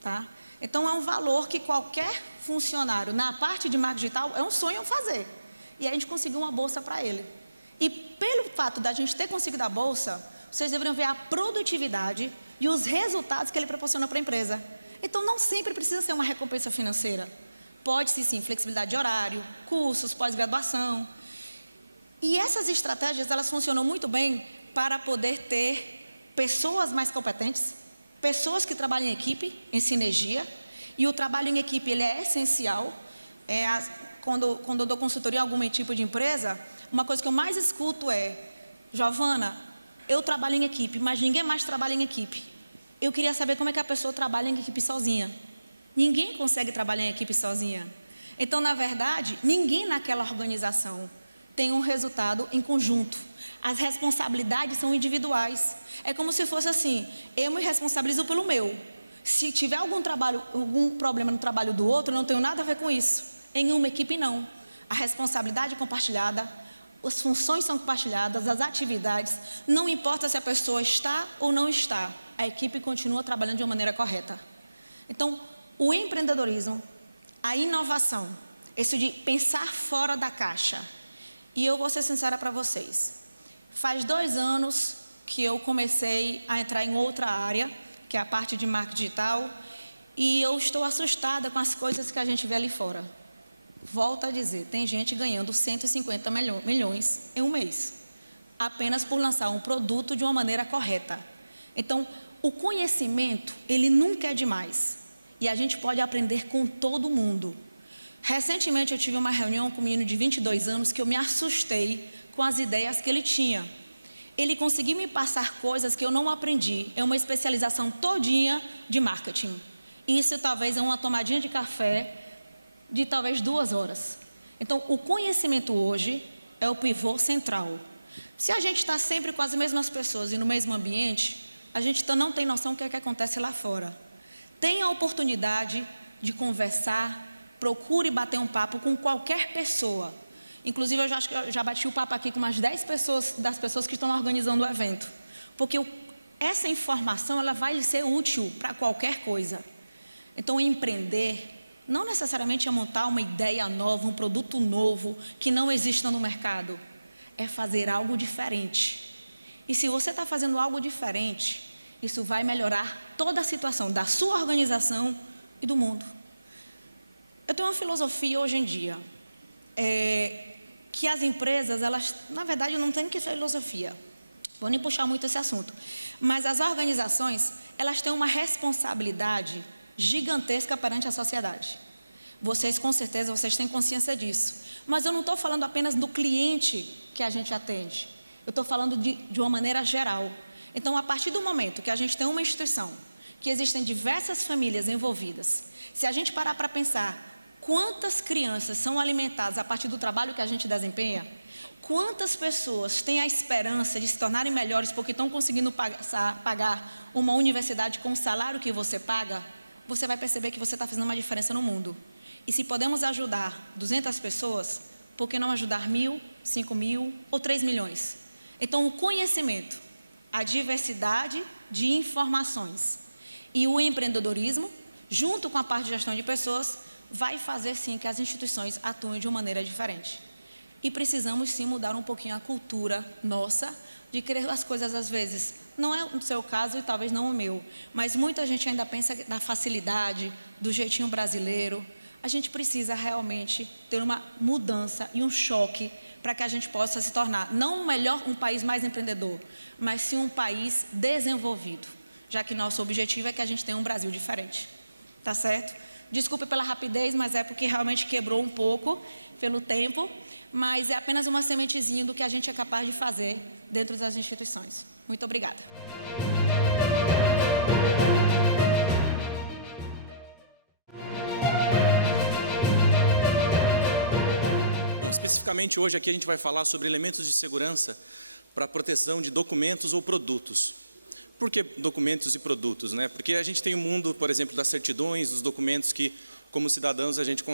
tá? Então, é um valor que qualquer funcionário na parte de marketing digital é um sonho fazer. E a gente conseguiu uma bolsa para ele. E pelo fato da gente ter conseguido a bolsa, vocês deveriam ver a produtividade e os resultados que ele proporciona para a empresa. Então, não sempre precisa ser uma recompensa financeira. Pode-se sim, flexibilidade de horário, cursos, pós-graduação. E essas estratégias, elas funcionam muito bem para poder ter pessoas mais competentes, pessoas que trabalham em equipe, em sinergia. E o trabalho em equipe, ele é essencial. Quando eu dou consultoria em algum tipo de empresa, uma coisa que eu mais escuto é: Giovana, eu trabalho em equipe, mas ninguém mais trabalha em equipe. Eu queria saber como é que a pessoa trabalha em equipe sozinha. Ninguém consegue trabalhar em equipe sozinha. Então, na verdade, ninguém naquela organização tem um resultado em conjunto. As responsabilidades são individuais. É como se fosse assim: eu me responsabilizo pelo meu. Se tiver algum problema no trabalho do outro, eu não tenho nada a ver com isso. Em uma equipe, não. A responsabilidade é compartilhada, as funções são compartilhadas, as atividades. Não importa se a pessoa está ou não está, a equipe continua trabalhando de uma maneira correta. Então, o empreendedorismo, a inovação, esse de pensar fora da caixa. E eu vou ser sincera para vocês. Faz 2 anos que eu comecei a entrar em outra área, que é a parte de marketing digital, e eu estou assustada com as coisas que a gente vê ali fora. Volto a dizer, tem gente ganhando 150 milhões em um mês, apenas por lançar um produto de uma maneira correta. Então, o conhecimento, ele nunca é demais. E a gente pode aprender com todo mundo. Recentemente eu tive uma reunião com um menino de 22 anos que eu me assustei com as ideias que ele tinha. Ele conseguiu me passar coisas que eu não aprendi. É uma especialização todinha de marketing. Isso talvez é uma tomadinha de café de talvez 2 horas. Então, o conhecimento hoje é o pivô central. Se a gente está sempre com as mesmas pessoas e no mesmo ambiente, a gente não tem noção do que é que acontece lá fora. Tenha a oportunidade de conversar, procure bater um papo com qualquer pessoa. Inclusive, eu já bati o papo aqui com umas 10 pessoas, das pessoas que estão organizando o evento. Porque essa informação, ela vai lhe ser útil para qualquer coisa. Então, empreender não necessariamente é montar uma ideia nova, um produto novo que não exista no mercado. É fazer algo diferente. E se você está fazendo algo diferente, isso vai melhorar toda a situação da sua organização e do mundo. Eu tenho uma filosofia hoje em dia, que as empresas, elas, na verdade, não têm que ser filosofia. Vou nem puxar muito esse assunto. Mas as organizações, elas têm uma responsabilidade gigantesca perante a sociedade. Vocês, com certeza, vocês têm consciência disso. Mas eu não estou falando apenas do cliente que a gente atende. Eu estou falando de uma maneira geral. Então, a partir do momento que a gente tem uma instituição, que existem diversas famílias envolvidas, se a gente parar para pensar quantas crianças são alimentadas a partir do trabalho que a gente desempenha, quantas pessoas têm a esperança de se tornarem melhores porque estão conseguindo pagar uma universidade com o salário que você paga, você vai perceber que você está fazendo uma diferença no mundo. E se podemos ajudar 200 pessoas, por que não ajudar 1.000, 5.000 ou 3 milhões? Então, o conhecimento, a diversidade de informações e o empreendedorismo, junto com a parte de gestão de pessoas, vai fazer sim que as instituições atuem de uma maneira diferente. E precisamos sim mudar um pouquinho a cultura nossa de querer as coisas às vezes. Não é o seu caso e talvez não o meu, mas muita gente ainda pensa da facilidade, do jeitinho brasileiro. A gente precisa realmente ter uma mudança e um choque para que a gente possa se tornar, não um país mais empreendedor, mas sim um país desenvolvido, já que nosso objetivo é que a gente tenha um Brasil diferente. Tá certo? Desculpe pela rapidez, mas é porque realmente quebrou um pouco pelo tempo, mas é apenas uma sementezinha do que a gente é capaz de fazer dentro das instituições. Muito obrigada. Bom, especificamente hoje aqui a gente vai falar sobre elementos de segurança para a proteção de documentos ou produtos. Por que documentos e produtos, né? Porque a gente tem o mundo, por exemplo, das certidões, dos documentos que, como cidadãos, a gente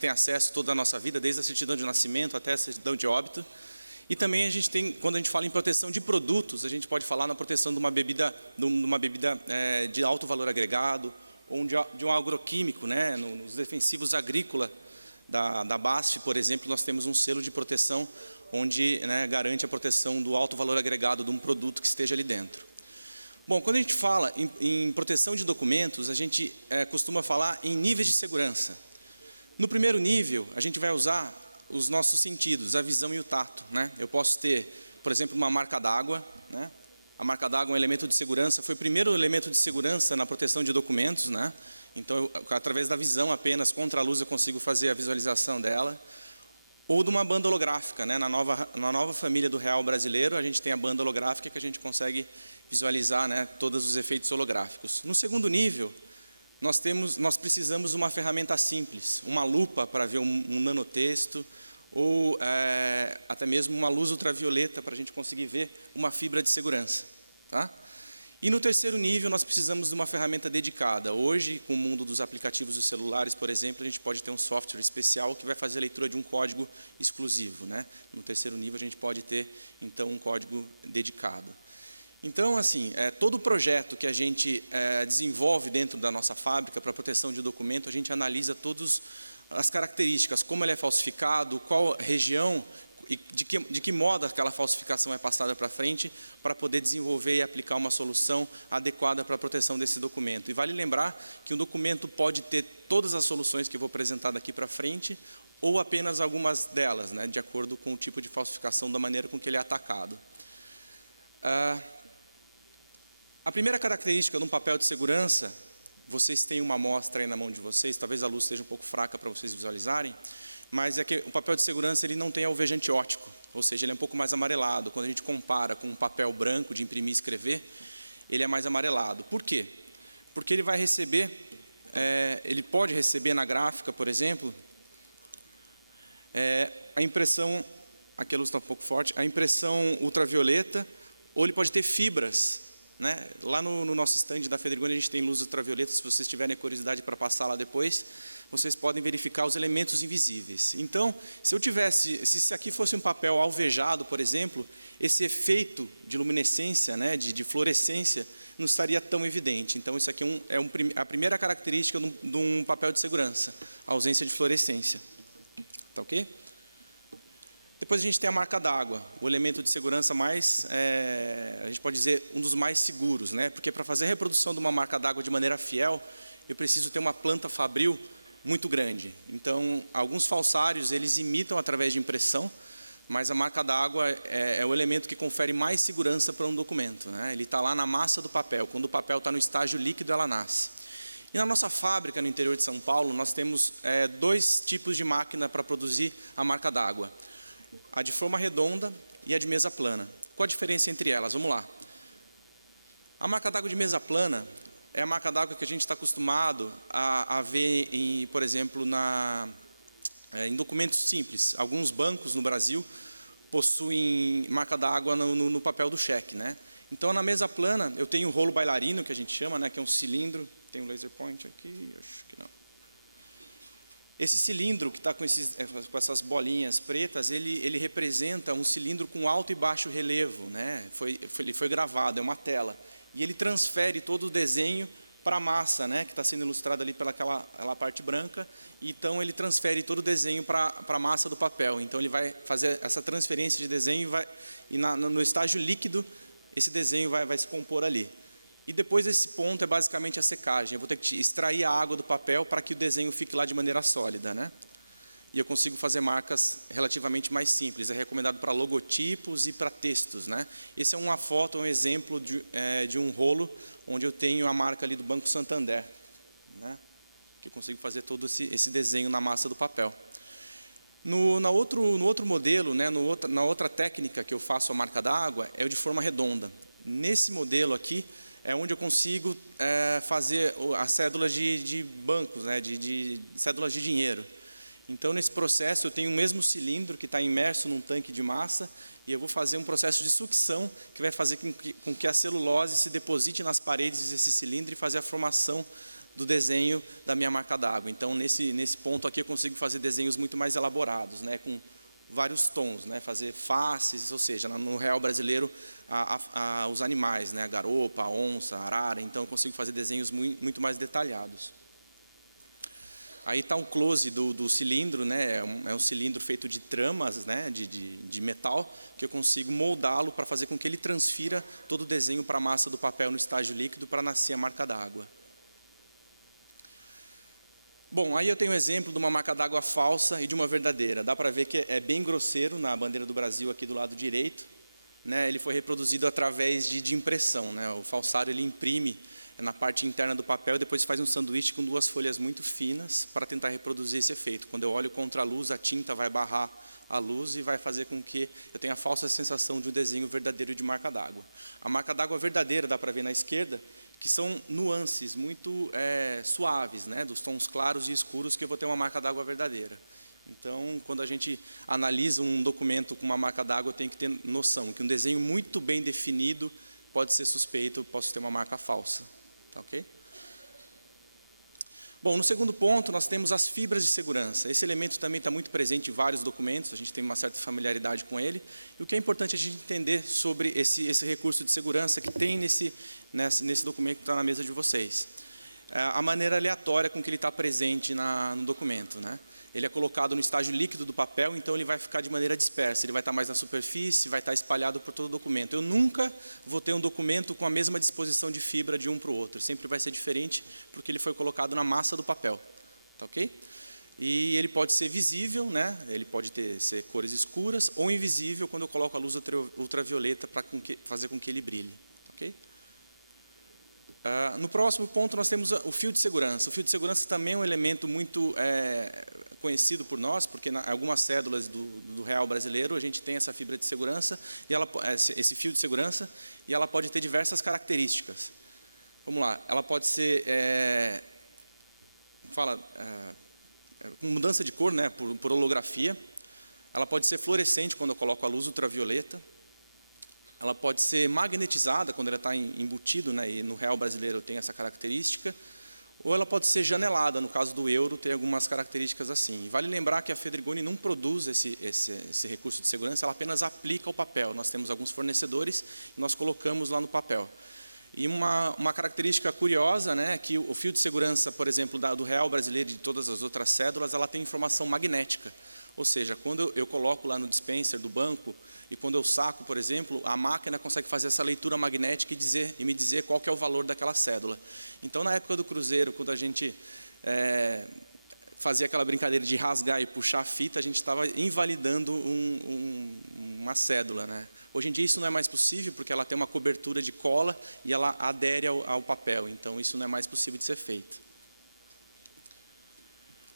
tem acesso toda a nossa vida, desde a certidão de nascimento até a certidão de óbito. E também a gente tem, quando a gente fala em proteção de produtos, a gente pode falar na proteção de uma bebida de alto valor agregado, ou de um agroquímico, né? Nos defensivos agrícola da BASF, por exemplo, nós temos um selo de proteção onde, né, garante a proteção do alto valor agregado de um produto que esteja ali dentro. Bom, quando a gente fala em proteção de documentos, a gente costuma falar em níveis de segurança. No primeiro nível, a gente vai usar os nossos sentidos, a visão e o tato, né? Eu posso ter, por exemplo, uma marca d'água, né? A marca d'água é um elemento de segurança, foi o primeiro elemento de segurança na proteção de documentos, né? Então, através da visão apenas, contra a luz, eu consigo fazer a visualização dela. Ou de uma banda holográfica, né? Na nova família do real brasileiro, a gente tem a banda holográfica que a gente consegue visualizar, né, todos os efeitos holográficos. No segundo nível, nós precisamos de uma ferramenta simples, uma lupa para ver um nanotexto, ou até mesmo uma luz ultravioleta para a gente conseguir ver uma fibra de segurança. Tá? E no terceiro nível, nós precisamos de uma ferramenta dedicada. Hoje, com o mundo dos aplicativos dos celulares, por exemplo, a gente pode ter um software especial que vai fazer a leitura de um código exclusivo. Né? No terceiro nível, a gente pode ter, então, um código dedicado. Então, assim, todo projeto que a gente desenvolve dentro da nossa fábrica para proteção de documento, a gente analisa todas as características, como ele é falsificado, qual região e de que modo aquela falsificação é passada para frente, para poder desenvolver e aplicar uma solução adequada para a proteção desse documento. E vale lembrar que um documento pode ter todas as soluções que eu vou apresentar daqui para frente, ou apenas algumas delas, né, de acordo com o tipo de falsificação, da maneira com que ele é atacado. A primeira característica de um papel de segurança, vocês têm uma amostra aí na mão de vocês, talvez a luz esteja um pouco fraca para vocês visualizarem, mas é que o papel de segurança ele não tem alvejante óptico, ou seja, ele é um pouco mais amarelado. Quando a gente compara com um papel branco de imprimir e escrever, ele é mais amarelado. Por quê? Porque ele vai receber, ele pode receber na gráfica, por exemplo, a impressão, aqui a luz está um pouco forte, a impressão ultravioleta, ou ele pode ter fibras, né? Lá no nosso stand da Federigoni a gente tem luz ultravioleta, se vocês tiverem curiosidade para passar lá depois, vocês podem verificar os elementos invisíveis. Então, se isso aqui fosse um papel alvejado, por exemplo, esse efeito de luminescência, né, de fluorescência, não estaria tão evidente. Então, isso aqui a primeira característica de um papel de segurança, a ausência de fluorescência. Tá ok? Depois a gente tem a marca d'água, o elemento de segurança mais, a gente pode dizer, um dos mais seguros, né? Porque para fazer a reprodução de uma marca d'água de maneira fiel, eu preciso ter uma planta fabril muito grande. Então, alguns falsários, eles imitam através de impressão, mas a marca d'água é o elemento que confere mais segurança para um documento, né? Ele está lá na massa do papel. Quando o papel está no estágio líquido, ela nasce. E na nossa fábrica, no interior de São Paulo, nós temos 2 tipos de máquina para produzir a marca d'água. A de forma redonda e a de mesa plana. Qual a diferença entre elas? Vamos lá. A marca d'água de mesa plana é a marca d'água que a gente está acostumado a ver, por exemplo, em documentos simples. Alguns bancos no Brasil possuem marca d'água no papel do cheque, né? Então, na mesa plana, eu tenho um rolo bailarino, que a gente chama, né, que é um cilindro. Tem um laser point aqui? Acho que não. Esse cilindro que está com essas bolinhas pretas, ele representa um cilindro com alto e baixo relevo, né? Ele foi gravado, é uma tela. E ele transfere todo o desenho para a massa, né? Que está sendo ilustrada ali pelaquela parte branca. Então, ele transfere todo o desenho para a massa do papel. Então, ele vai fazer essa transferência de desenho no estágio líquido, esse desenho vai se compor ali. E depois desse ponto é basicamente a secagem. Eu vou ter que extrair a água do papel para que o desenho fique lá de maneira sólida, né? E eu consigo fazer marcas relativamente mais simples. É recomendado para logotipos e para textos, né? Esse é uma foto, um exemplo de um rolo onde eu tenho a marca ali do Banco Santander, né? Que eu consigo fazer todo esse desenho na massa do papel. No outro modelo, né? Na outra técnica que eu faço a marca d'água é o de forma redonda. Nesse modelo aqui, é onde eu consigo fazer as cédulas de bancos, né, de cédulas de dinheiro. Então, nesse processo, eu tenho o mesmo cilindro que está imerso num tanque de massa e eu vou fazer um processo de sucção que vai fazer com que a celulose se deposite nas paredes desse cilindro e fazer a formação do desenho da minha marca d'água. Então, nesse ponto aqui, eu consigo fazer desenhos muito mais elaborados, né, com vários tons, né, fazer faces, ou seja, no real brasileiro, os animais, né, a garopa, a onça, a arara. Então, eu consigo fazer desenhos muito mais detalhados. Aí está um close do cilindro, né, é um cilindro feito de tramas, né, de metal, que eu consigo moldá-lo para fazer com que ele transfira todo o desenho para a massa do papel no estágio líquido para nascer a marca d'água. Bom, aí eu tenho um exemplo de uma marca d'água falsa e de uma verdadeira. Dá para ver que é bem grosseiro na bandeira do Brasil aqui do lado direito, né? Ele foi reproduzido através de impressão, né? O falsário ele imprime na parte interna do papel e depois faz um sanduíche com 2 folhas muito finas para tentar reproduzir esse efeito. Quando eu olho contra a luz, a tinta vai barrar a luz e vai fazer com que eu tenha a falsa sensação de um desenho verdadeiro de marca d'água. A marca d'água verdadeira, dá para ver na esquerda, que são nuances muito suaves, né, dos tons claros e escuros, que eu vou ter uma marca d'água verdadeira. Então, quando a gente analisa um documento com uma marca d'água, eu tenho que ter noção que um desenho muito bem definido pode ser suspeito, eu posso ter uma marca falsa. Tá ok? Bom, no segundo ponto, nós temos as fibras de segurança. Esse elemento também está muito presente em vários documentos, a gente tem uma certa familiaridade com ele. E o que é importante a gente entender sobre esse recurso de segurança que tem nesse documento que está na mesa de vocês. A maneira aleatória com que ele está presente no documento, né? Ele é colocado no estágio líquido do papel, então ele vai ficar de maneira dispersa. Ele vai estar mais na superfície, vai estar espalhado por todo o documento. Eu nunca vou ter um documento com a mesma disposição de fibra de um para o outro. Sempre vai ser diferente, porque ele foi colocado na massa do papel. Tá ok? E ele pode ser visível, né? Ele pode ser cores escuras, ou invisível, quando eu coloco a luz ultravioleta para fazer com que ele brilhe. Tá ok? No próximo ponto, nós temos o fio de segurança. O fio de segurança também é um elemento muito conhecido por nós, porque em algumas cédulas do real brasileiro a gente tem essa fibra de segurança, e esse fio de segurança, e ela pode ter diversas características. Vamos lá, ela pode ser com mudança de cor, né, por holografia. Ela pode ser fluorescente quando eu coloco a luz ultravioleta. Ela pode ser magnetizada quando ela está embutido, né, e no real brasileiro tem essa característica. Ou ela pode ser janelada, no caso do euro tem algumas características assim. E vale lembrar que a Fedrigoni não produz esse recurso de segurança, ela apenas aplica ao papel. Nós temos alguns fornecedores e nós colocamos lá no papel. E uma característica curiosa, né, é que o fio de segurança, por exemplo, do real brasileiro e de todas as outras cédulas, ela tem informação magnética. Ou seja, quando eu coloco lá no dispenser do banco e quando eu saco, por exemplo, a máquina consegue fazer essa leitura magnética e me dizer qual que é o valor daquela cédula. Então, na época do cruzeiro, quando a gente fazia aquela brincadeira de rasgar e puxar a fita, a gente estava invalidando uma cédula, né? Hoje em dia isso não é mais possível, porque ela tem uma cobertura de cola e ela adere ao papel, então isso não é mais possível de ser feito.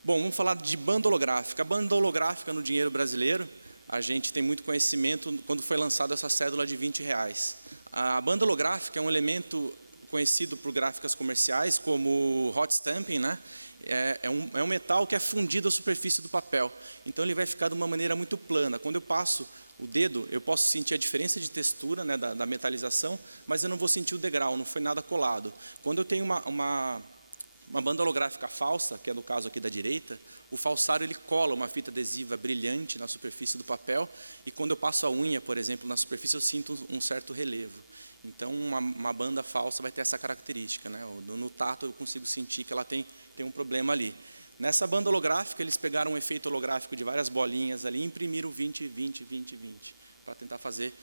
Bom, vamos falar de banda holográfica. A banda holográfica no dinheiro brasileiro, a gente tem muito conhecimento quando foi lançada essa cédula de R$20. A banda holográfica é um elemento conhecido por gráficas comerciais como hot stamping, né? É um metal que é fundido à superfície do papel. Então ele vai ficar de uma maneira muito plana. Quando eu passo o dedo, eu posso sentir a diferença de textura, né, da metalização, mas eu não vou sentir o degrau, não foi nada colado. Quando eu tenho uma banda holográfica falsa, que é no caso aqui da direita, o falsário ele cola uma fita adesiva brilhante na superfície do papel, e quando eu passo a unha, por exemplo, na superfície, eu sinto um certo relevo. Então, uma banda falsa vai ter essa característica, né? No tato eu consigo sentir que ela tem um problema ali. Nessa banda holográfica, eles pegaram um efeito holográfico de várias bolinhas ali e imprimiram 20, 20, 20, 20, para tentar fazer,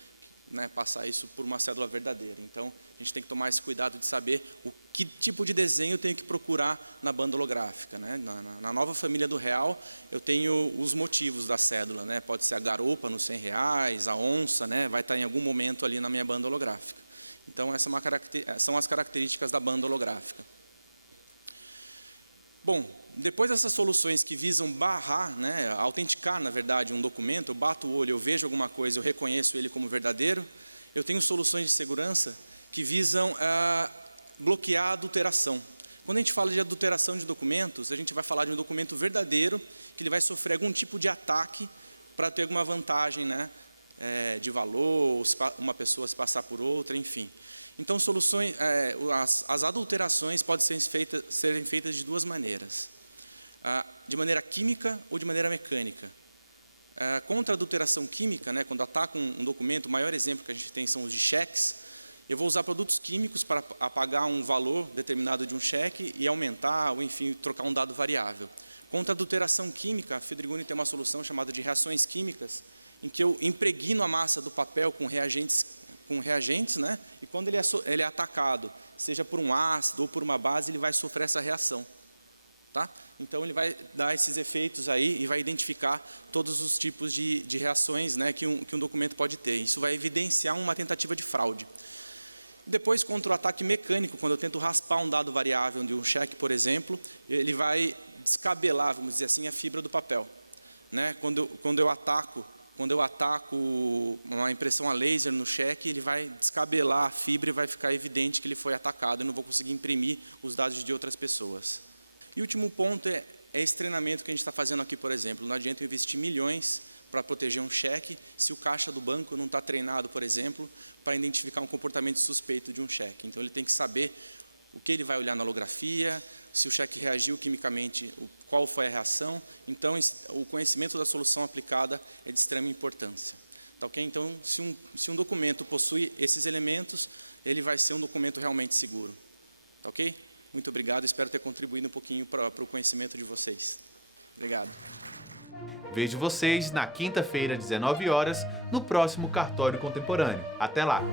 né, passar isso por uma cédula verdadeira. Então, a gente tem que tomar esse cuidado de saber que tipo de desenho eu tenho que procurar na banda holográfica, né? Na nova família do real, eu tenho os motivos da cédula, né? Pode ser a garopa nos R$100, a onça, né? Vai estar em algum momento ali na minha banda holográfica. Então, essas são as características da banda holográfica. Bom, depois dessas soluções que visam barrar, né, autenticar, na verdade, um documento, eu bato o olho, eu vejo alguma coisa, eu reconheço ele como verdadeiro, eu tenho soluções de segurança que visam bloquear a adulteração. Quando a gente fala de adulteração de documentos, a gente vai falar de um documento verdadeiro, que ele vai sofrer algum tipo de ataque para ter alguma vantagem, né, de valor, ou uma pessoa se passar por outra, enfim. Então, as adulterações podem serem feitas de duas maneiras. De maneira química ou de maneira mecânica. Contra a adulteração química, né, quando ataca um documento, o maior exemplo que a gente tem são os de cheques, eu vou usar produtos químicos para apagar um valor determinado de um cheque e aumentar, ou enfim, trocar um dado variável. Contra a adulteração química, a Fedrigoni tem uma solução chamada de reações químicas, em que eu impregno a massa do papel com reagentes, né? E quando ele é atacado, seja por um ácido ou por uma base, ele vai sofrer essa reação. Tá? Então, ele vai dar esses efeitos aí e vai identificar todos os tipos de reações, né, que um documento pode ter. Isso vai evidenciar uma tentativa de fraude. Depois, contra o ataque mecânico, quando eu tento raspar um dado variável de um cheque, por exemplo, ele vai descabelar, vamos dizer assim, a fibra do papel. Né? Quando eu ataco uma impressão a laser no cheque, ele vai descabelar a fibra e vai ficar evidente que ele foi atacado. Eu não vou conseguir imprimir os dados de outras pessoas. E o último ponto é esse treinamento que a gente está fazendo aqui, por exemplo. Não adianta eu investir milhões para proteger um cheque se o caixa do banco não está treinado, por exemplo, para identificar um comportamento suspeito de um cheque. Então, ele tem que saber o que ele vai olhar na holografia, se o cheque reagiu quimicamente, qual foi a reação. Então, o conhecimento da solução aplicada é de extrema importância. Tá, okay? Então, se um documento possui esses elementos, ele vai ser um documento realmente seguro. Tá, ok? Muito obrigado, espero ter contribuído um pouquinho para o conhecimento de vocês. Obrigado. Vejo vocês na quinta-feira, 19 horas, no próximo Cartório Contemporâneo. Até lá!